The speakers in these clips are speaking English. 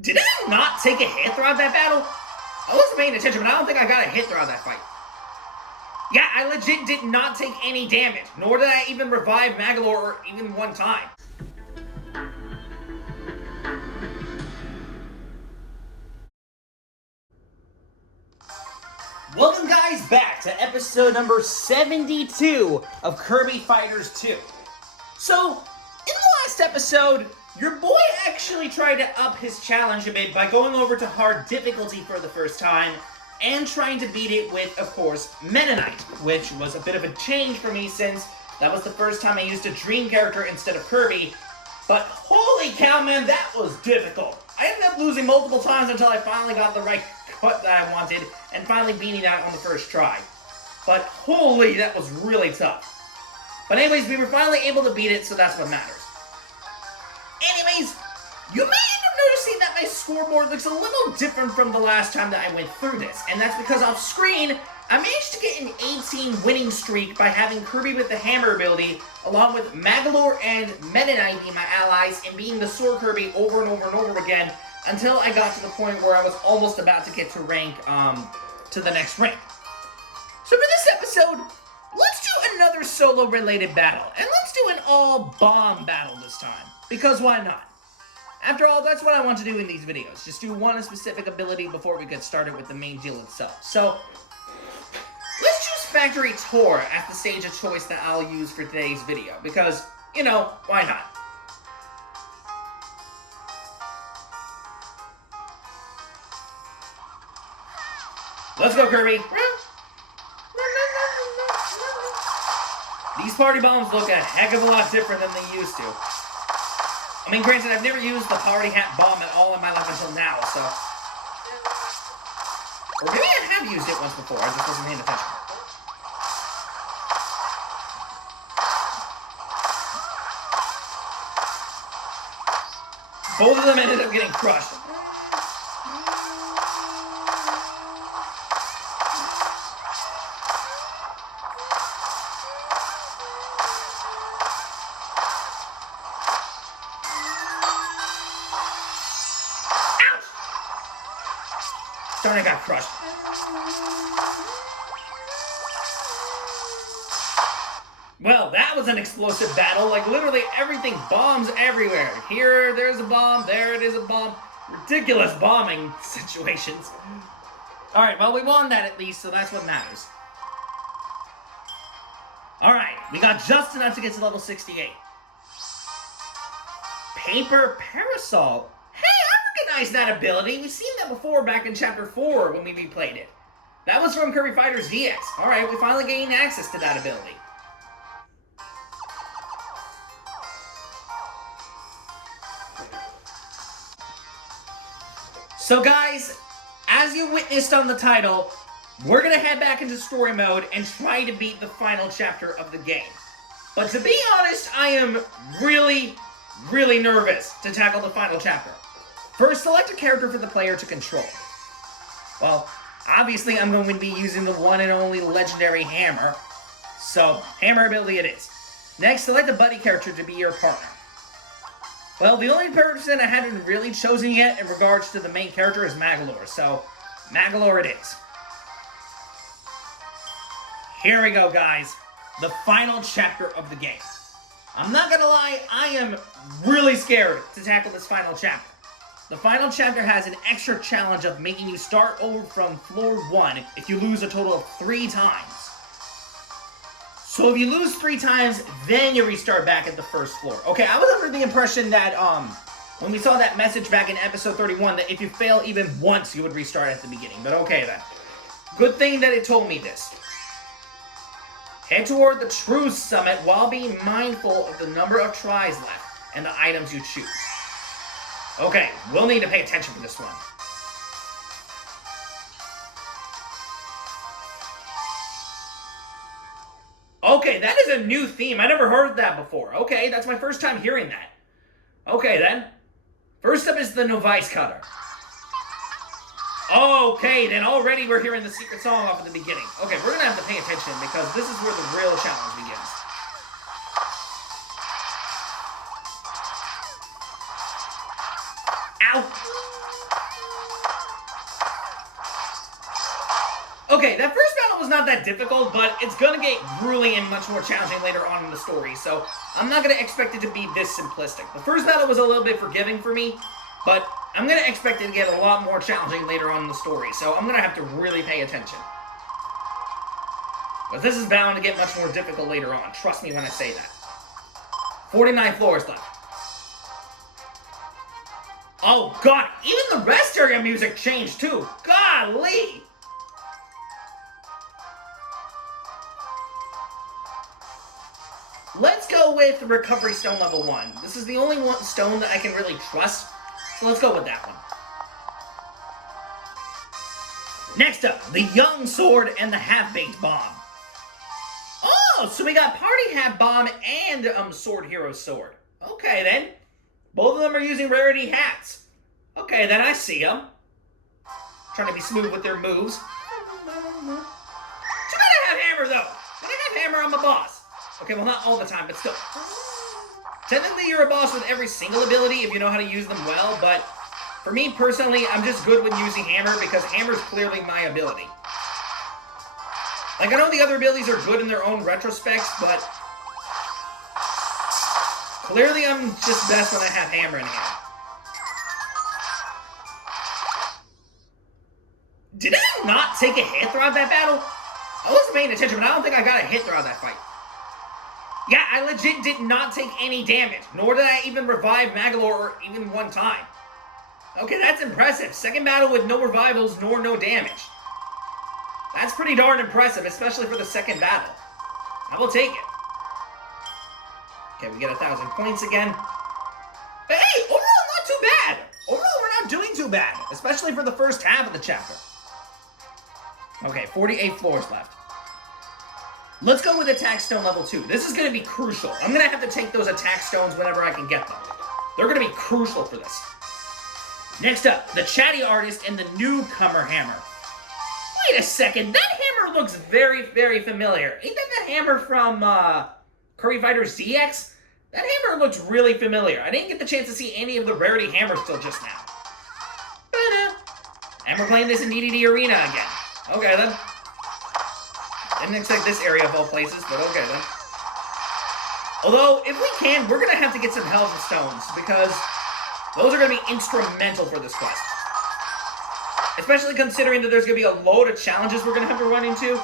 Did I not take a hit throughout that battle? I wasn't paying attention, but I don't think I got a hit throughout that fight. Yeah, I legit did not take any damage, nor did I even revive Magalore even one time. Welcome guys back to episode number 72 of Kirby Fighters 2. So, in the last episode, your boy actually tried to up his challenge a bit by going over to hard difficulty for the first time and trying to beat it with, of course, Meta Knight, which was a bit of a change for me since that was the first time I used a Dream character instead of Kirby. But holy cow, man, that was difficult. I ended up losing multiple times until I finally got the right cut that I wanted and finally beating that on the first try. But holy, that was really tough. But anyways, we were finally able to beat it, so that's what matters. Anyways, you may end up noticing that my scoreboard looks a little different from the last time that I went through this, and that's because off screen, I managed to get an 18 winning streak by having Kirby with the hammer ability, along with Magalore and Meta Knight being my allies, and beating the Sword Kirby over and over and over again, until I got to the point where I was almost about to get to rank, to the next rank. So for this episode, let's do another solo-related battle, and let's do an all-bomb battle this time, because why not? After all, that's what I want to do in these videos, just do one specific ability before we get started with the main deal itself. So, let's choose Factory Tour as the stage of choice that I'll use for today's video, because, you know, why not? Let's go, Kirby! These party bombs look a heck of a lot different than they used to. I mean, granted, I've never used the party hat bomb at all in my life until now, so... Or maybe I have used it once before, I just wasn't paying attention. Both of them ended up getting crushed. Darn, I got crushed. Well, that was an explosive battle. Like, literally everything bombs everywhere. Here, there's a bomb. There it is a bomb. Ridiculous bombing situations. Alright, well, we won that at least, so that's what matters. Alright, we got just enough to get to level 68. Paper Parasol. Recognize that ability. We've seen that before back in Chapter 4 when we replayed it. That was from Kirby Fighters DX. Alright, we finally gained access to that ability. So guys, as you witnessed on the title, we're gonna head back into story mode and try to beat the final chapter of the game. But to be honest, I am really, really nervous to tackle the final chapter. First, select a character for the player to control. Well, obviously I'm going to be using the one and only legendary Hammer, so Hammer ability it is. Next, select a buddy character to be your partner. Well, the only person I haven't really chosen yet in regards to the main character is Magalore, so Magalore it is. Here we go, guys. The final chapter of the game. I'm not gonna lie, I am really scared to tackle this final chapter. The final chapter has an extra challenge of making you start over from floor 1 if you lose a total of 3 times. So if you lose 3 times, then you restart back at the first floor. Okay, I was under the impression that, when we saw that message back in episode 31, that if you fail even once, you would restart at the beginning. But okay then. Good thing that it told me this. Head toward the True Summit while being mindful of the number of tries left and the items you choose. Okay, we'll need to pay attention for this one. Okay, that is a new theme. I never heard that before. Okay, that's my first time hearing that. Okay, then. First up is the Novice Cutter. Okay, then already we're hearing the secret song off at the beginning. Okay, we're gonna have to pay attention because this is where the real challenge begins. Ow! Okay, that first battle was not that difficult, but it's gonna get grueling and much more challenging later on in the story, so I'm not gonna expect it to be this simplistic. The first battle was a little bit forgiving for me, but I'm gonna expect it to get a lot more challenging later on in the story, so I'm gonna have to really pay attention. But this is bound to get much more difficult later on, trust me when I say that. 49 floors left. Oh god, even the rest area music changed too, golly! Let's go with Recovery Stone level 1. This is the only one stone that I can really trust, so let's go with that one. Next up, the Young Sword and the Half-Baked Bomb. Oh, so we got Party Hat Bomb and Sword Hero Sword. Okay then. Both of them are using rarity hats. Okay then, I see them. Trying to be smooth with their moves. Too bad I have Hammer though. When I have Hammer, I'm a boss. Okay, well not all the time, but still. Technically you're a boss with every single ability if you know how to use them well, but for me personally, I'm just good with using Hammer because Hammer's clearly my ability. Like, I know the other abilities are good in their own retrospects, but clearly I'm just best when I have Hammer in hand. Did I not take a hit throughout that battle? I wasn't paying attention, but I don't think I got a hit throughout that fight. Yeah, I legit did not take any damage, nor did I even revive Magolor even one time. Okay, that's impressive. Second battle with no revivals nor no damage. That's pretty darn impressive, especially for the second battle. I will take it. Okay, we get 1,000 points again. But hey, overall not too bad. Overall, we're not doing too bad, especially for the first half of the chapter. Okay, 48 floors left. Let's go with Attack Stone level 2. This is going to be crucial. I'm going to have to take those attack stones whenever I can get them. They're going to be crucial for this. Next up, the Chatty Artist and the Newcomer Hammer. Wait a second, that hammer looks very, very familiar. Ain't that the hammer from Kirby Fighters DX? That hammer looks really familiar. I didn't get the chance to see any of the rarity hammers till just now. And we're playing this in DDD Arena again. Okay then. Didn't expect this area of all places, but okay then. Although, if we can, we're gonna have to get some Hells and Stones, because those are gonna be instrumental for this quest. Especially considering that there's gonna be a load of challenges we're gonna have to run into.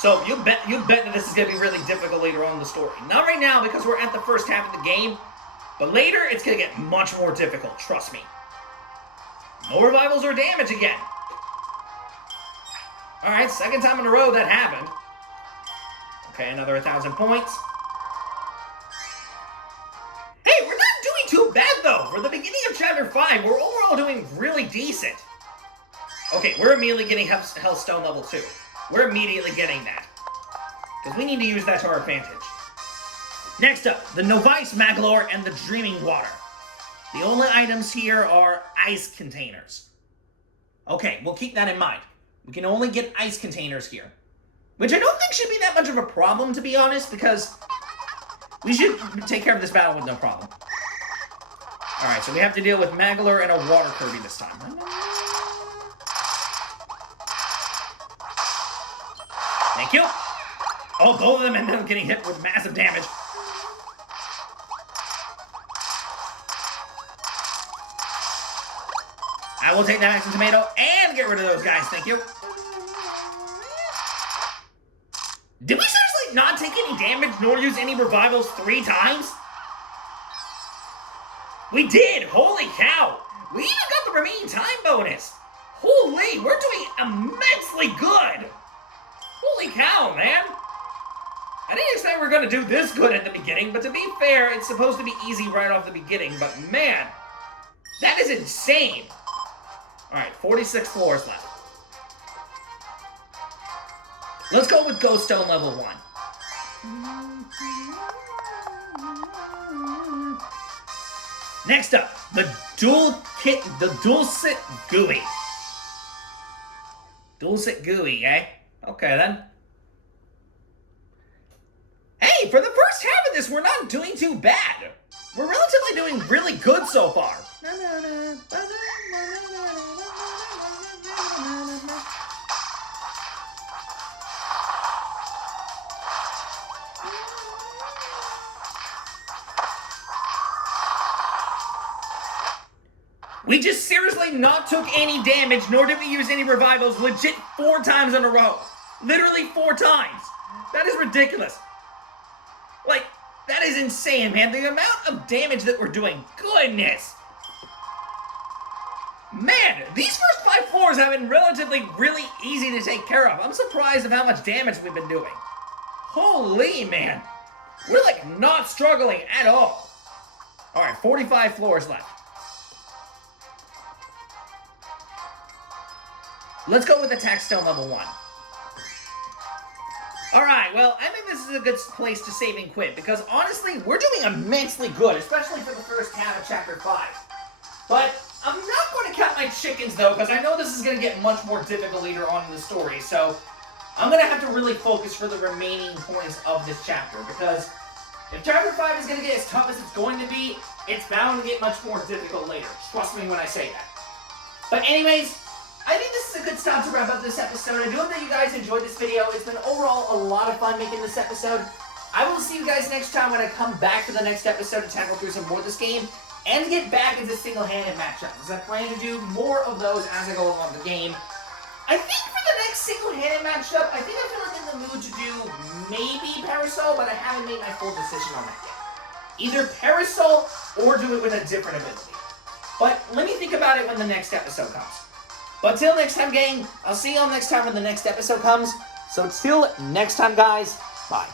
So you bet that this is gonna be really difficult later on in the story. Not right now, because we're at the first half of the game, but later it's gonna get much more difficult, trust me. No revivals or damage again. Alright, second time in a row that happened. Okay, another 1,000 points. Hey, we're not doing too bad though. For the beginning of Chapter 5, we're overall doing really decent. Okay, we're immediately getting Hellstone level 2. We're immediately getting that. Because we need to use that to our advantage. Next up, the Novice Magolor and the Dreaming Water. The only items here are ice containers. Okay, we'll keep that in mind. We can only get ice containers here. Which I don't think should be that much of a problem, to be honest, because we should take care of this battle with no problem. Alright, so we have to deal with Magolor and a Water Kirby this time. Thank you. Oh, both of them end up getting hit with massive damage. I will take that Maxim Tomato and get rid of those guys, thank you. Did we seriously not take any damage nor use any revivals 3 times? We did! Holy cow! We even got the remaining time bonus! Holy, we're doing immensely good! Holy cow, man! I didn't expect we were going to do this good at the beginning, but to be fair, it's supposed to be easy right off the beginning, but man, that is insane! Alright, 46 floors left. Let's go with Ghost Stone level 1. Next up, the Dulcet Gooey. Dulcet Gooey, eh? Okay then. Hey, for the first half of this, we're not doing too bad. We're relatively doing really good so far. We just seriously not took any damage, nor did we use any revivals legit 4 times in a row. Literally 4 times. That is ridiculous. Like, that is insane, man. The amount of damage that we're doing. Goodness. Man, these first 5 floors have been relatively really easy to take care of. I'm surprised of how much damage we've been doing. Holy man. We're like not struggling at all. Alright, 45 floors left. Let's go with attack stone level 1. Alright, well, I think this is a good place to save and quit, because honestly, we're doing immensely good, especially for the first half of Chapter 5. But I'm not going to count my chickens, though, because I know this is going to get much more difficult later on in the story, so I'm going to have to really focus for the remaining points of this chapter, because if Chapter 5 is going to get as tough as it's going to be, it's bound to get much more difficult later. Trust me when I say that. But anyways, I think this is a good stop to wrap up this episode. I do hope that you guys enjoyed this video. It's been overall a lot of fun making this episode. I will see you guys next time when I come back for the next episode to tackle through some more of this game and get back into single-handed matchups, as I plan to do more of those as I go along the game. I think for the next single-handed matchup, I think I feel like in the mood to do maybe Parasol, but I haven't made my full decision on that yet. Either Parasol or do it with a different ability. But let me think about it when the next episode comes. But till next time, gang, I'll see you all next time when the next episode comes. So till next time, guys, bye.